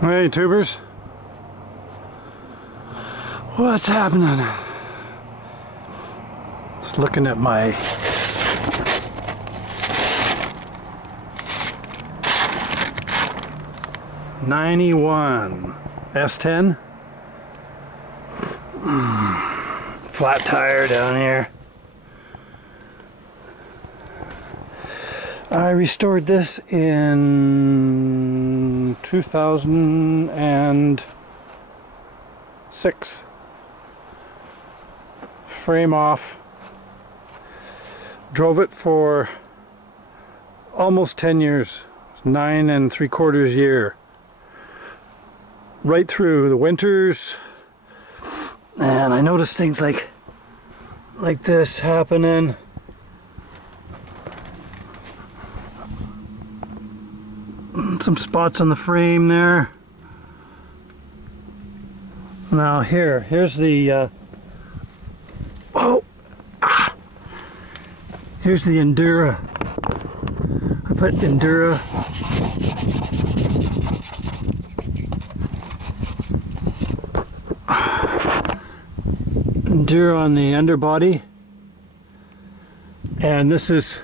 Hey tubers, what's happening? Just looking at my '91 S-10 flat tire down here. I restored this in 2006. Frame off. Drove it for almost 10 years. 9 3/4 year. Right through the winters. And I noticed things like this happening. Some spots on the frame there. Now here's the here's the Endura. I put Endura on the underbody, and this is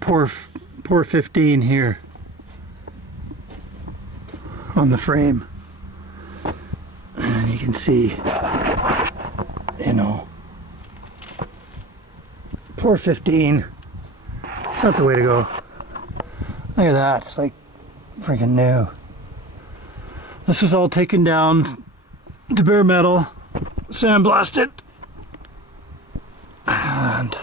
pour 15 here on the frame, and you can see, you know, pour 15. It's not the way to go. Look at that, it's like freaking new. This was all taken down to bare metal, sandblasted, and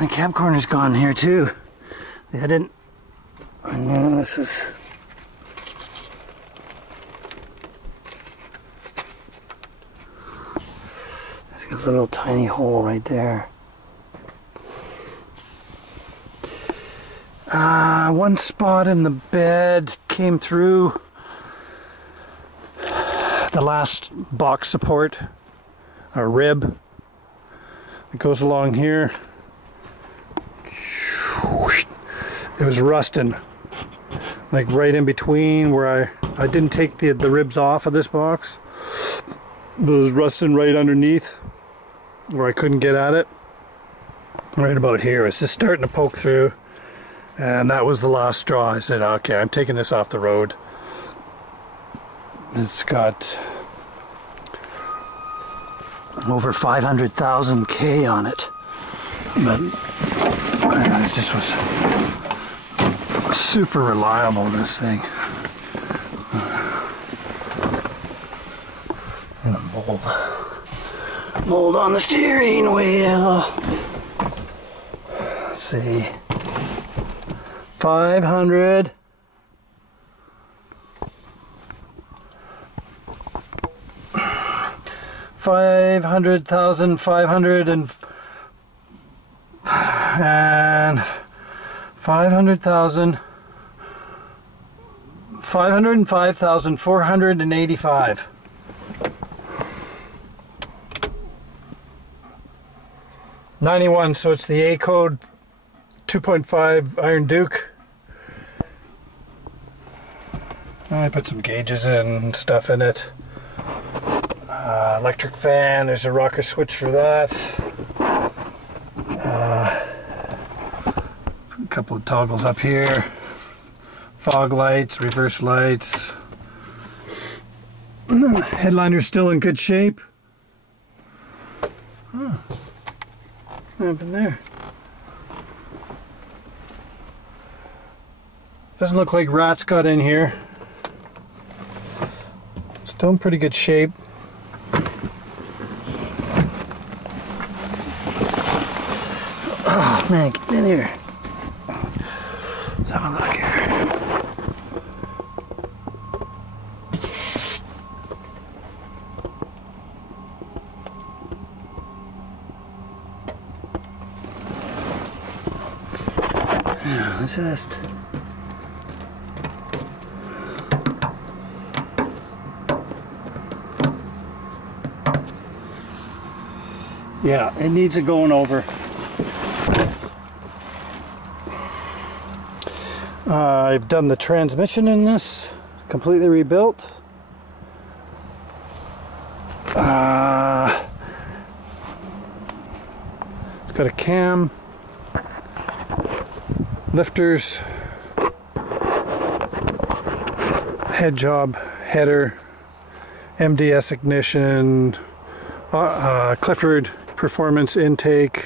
the cab corner's gone here too. I knew this was. There's a little tiny hole right there. One spot in the bed came through the last box support, a rib that goes along here. It was rusting, like right in between where I didn't take the ribs off of this box, but it was rusting right underneath where I couldn't get at it. Right about here, it's just starting to poke through, and that was the last straw. I said, okay, I'm taking this off the road. It's got over 500,000 K on it, but it just was super reliable, this thing. And a mold on the steering wheel. Let's see, 500. $500,000, 500 and 500,000, 505,485. '91, so it's the A code 2.5 Iron Duke. I put some gauges and stuff in it. Electric fan, there's a rocker switch for that. A couple of toggles up here. Fog lights, reverse lights. Headliner's still in good shape. What happened there? Doesn't look like rats got in here. Still in pretty good shape. Oh man, get in here. Let's have a look here. Yeah, let's just. Yeah, it needs it going over. I've done the transmission in this, completely rebuilt. It's got a cam, lifters, head job, header, MDS ignition, Clifford performance intake.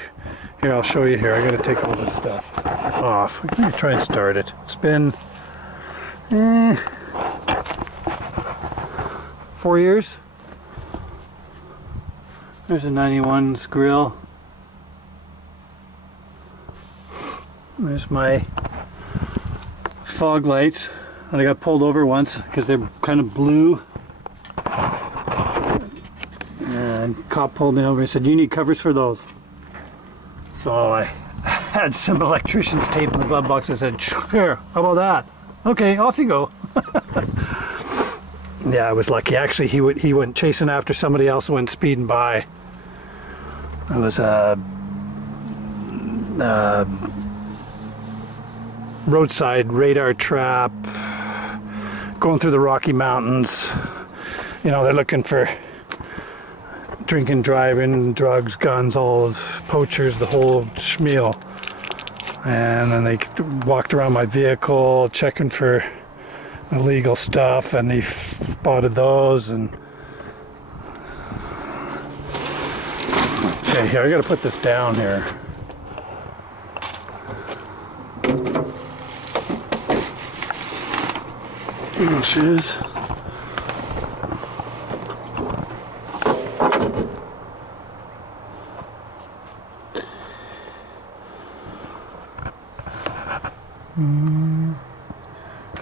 Here, I'll show you here. I gotta take all this stuff off. I'm gonna try and start it. It's been 4 years. There's a 91's grill. There's my fog lights. And I got pulled over once because they're kind of blue. And cop pulled me over and said, "You need covers for those." So I had some electrician's tape in the glove box and said, "Sure, how about that? Okay, off you go." Yeah, I was lucky. Actually, he went chasing after somebody else and went speeding by. It was a roadside radar trap going through the Rocky Mountains. You know, they're looking for drinking, driving, drugs, guns, all poachers, the whole schmeal. And then they walked around my vehicle checking for illegal stuff, and they spotted those. And okay, here, I gotta put this down here. There she is.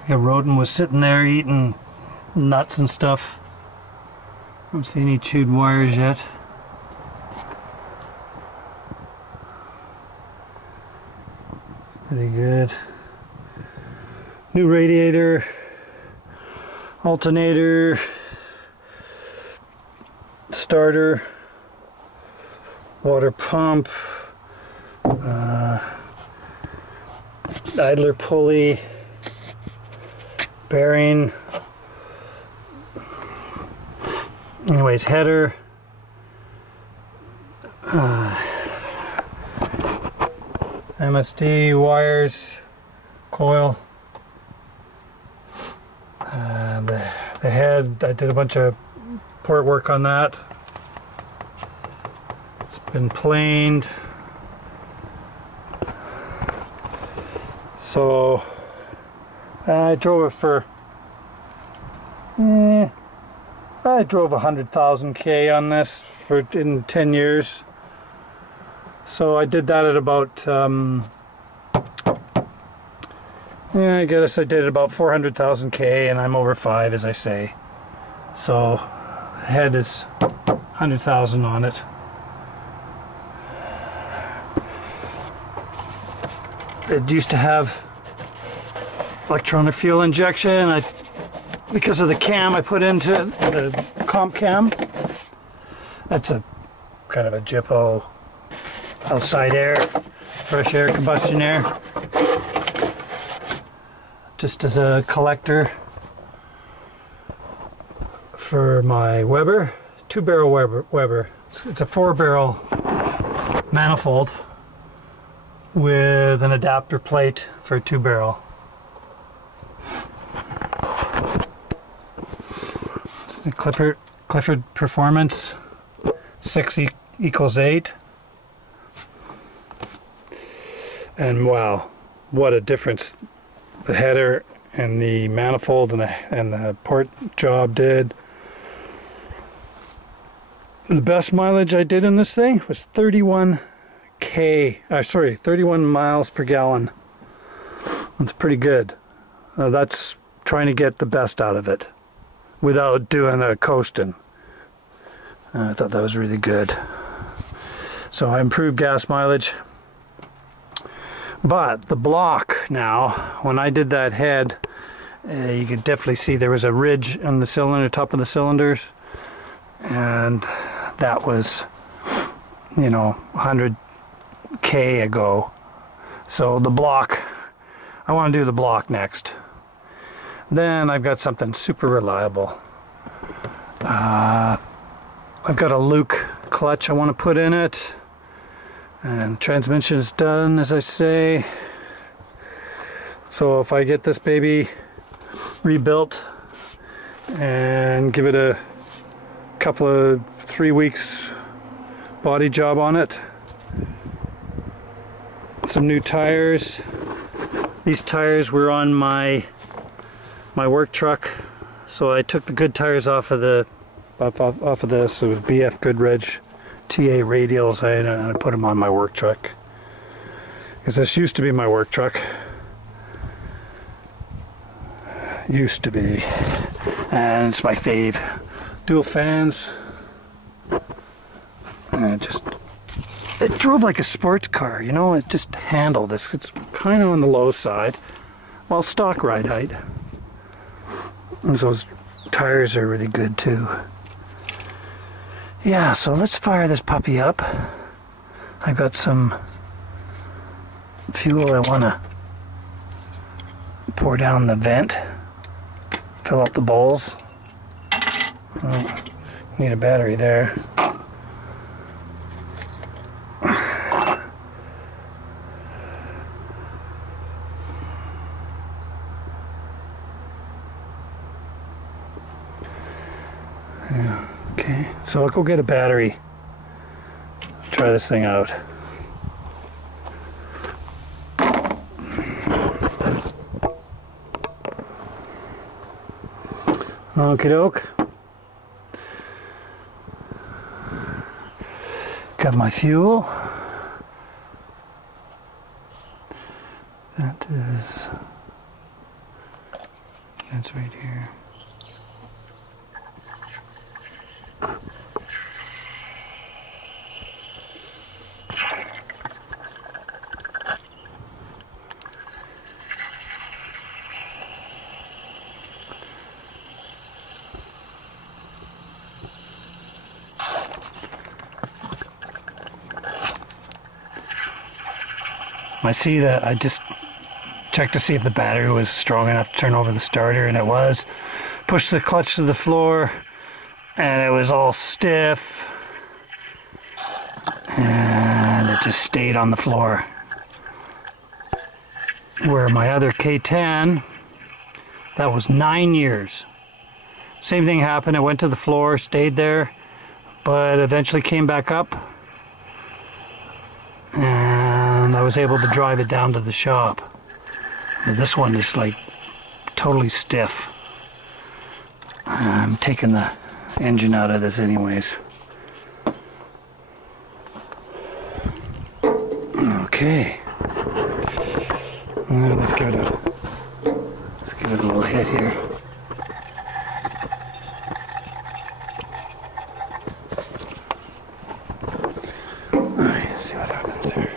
A rodent was sitting there eating nuts and stuff. I don't see any chewed wires yet. It's pretty good. New radiator, alternator, starter, water pump, idler pulley, bearing, anyways, header, MSD wires, coil, the head, I did a bunch of port work on that. It's been planed. So I drove it for, I drove 100,000 K on this in 10 years. So I did that at about, I guess I did about 400,000 K, and I'm over 5, as I say. So head is 100,000 on it. It used to have electronic fuel injection. Because of the cam I put into it, the comp cam. That's a kind of a Jippo outside air, fresh air, combustion air. Just as a collector for my Weber, 2-barrel Weber. It's a 4-barrel manifold with an adapter plate for a 2-barrel. Clifford Performance, 6 equals 8. And wow, what a difference the header and the manifold and the port job did. The best mileage I did in this thing was 31 miles per gallon. That's pretty good. That's trying to get the best out of it without doing a coasting. I thought that was really good. So I improved gas mileage. But the block now, when I did that head, you could definitely see there was a ridge on the cylinder, top of the cylinders, and that was, 100K ago. So the block, I want to do the block next. Then I've got something super reliable. I've got a Luke clutch I want to put in it. And transmission is done, as I say. So if I get this baby rebuilt and give it a couple of 3 weeks body job on it, some new tires. These tires were on my work truck, so I took the good tires off of this. It was BF Goodrich TA radials. I put them on my work truck because this used to be my work truck. Used to be, and it's my fave. Dual fans, and it drove like a sports car, you know. It just handled this. It's kind of on the low side, well, stock ride height. And those tires are really good too. Yeah, so let's fire this puppy up. I've got some fuel I want to pour down the vent. Fill up the bowls. Oh, need a battery there. Yeah, okay, so I'll go get a battery. Try this thing out. Okie doke. Got my fuel. That's right here. I see that I just checked to see if the battery was strong enough to turn over the starter, and it was. Pushed the clutch to the floor and it was all stiff and it just stayed on the floor. Where my other K10, that was 9 years. Same thing happened. It went to the floor, stayed there, but eventually came back up. And I was able to drive it down to the shop. And this one is like totally stiff. I'm taking the engine out of this anyways. Okay. Let's give it a little hit here. Let's see what happens there.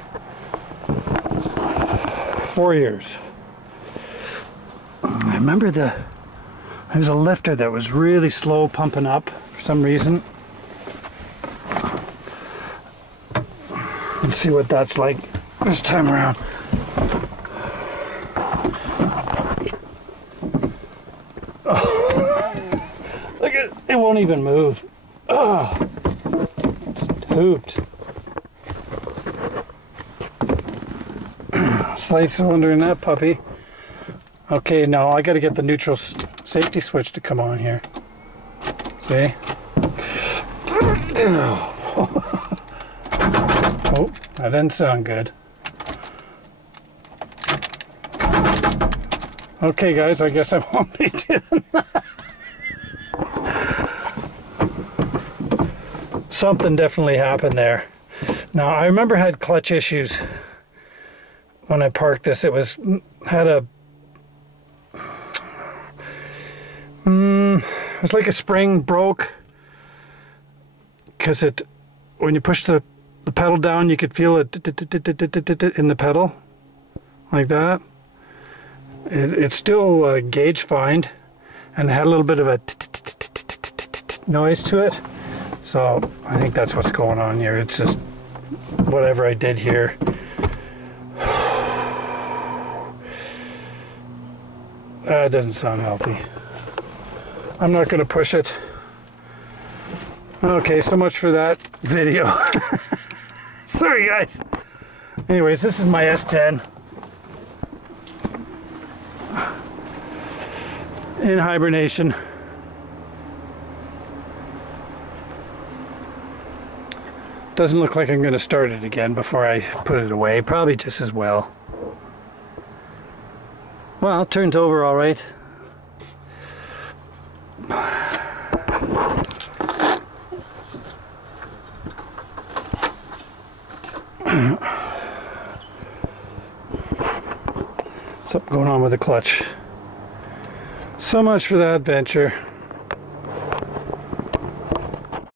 4 years. I remember there was a lifter that was really slow pumping up for some reason. Let's see what that's like this time around. Oh. Look at it, it won't even move. Oh, it's hooped. Slave cylinder in that puppy. Okay, now I got to get the neutral safety switch to come on here. See? Oh, that didn't sound good. Okay, guys, I guess I won't be doing that. Something definitely happened there. Now, I remember I had clutch issues when I parked this. It was like a spring broke, because when you push the pedal down, you could feel it in the pedal, like that. It's still gauge find, and it had a little bit of a noise to it. So I think that's what's going on here. It's just whatever I did here. It doesn't sound healthy. I'm not going to push it. Okay, so much for that video. Sorry, guys. Anyways, this is my S-10 in hibernation. Doesn't look like I'm going to start it again before I put it away. Probably just as well. Well, it turns over all right. Something going on with the clutch. So much for that venture.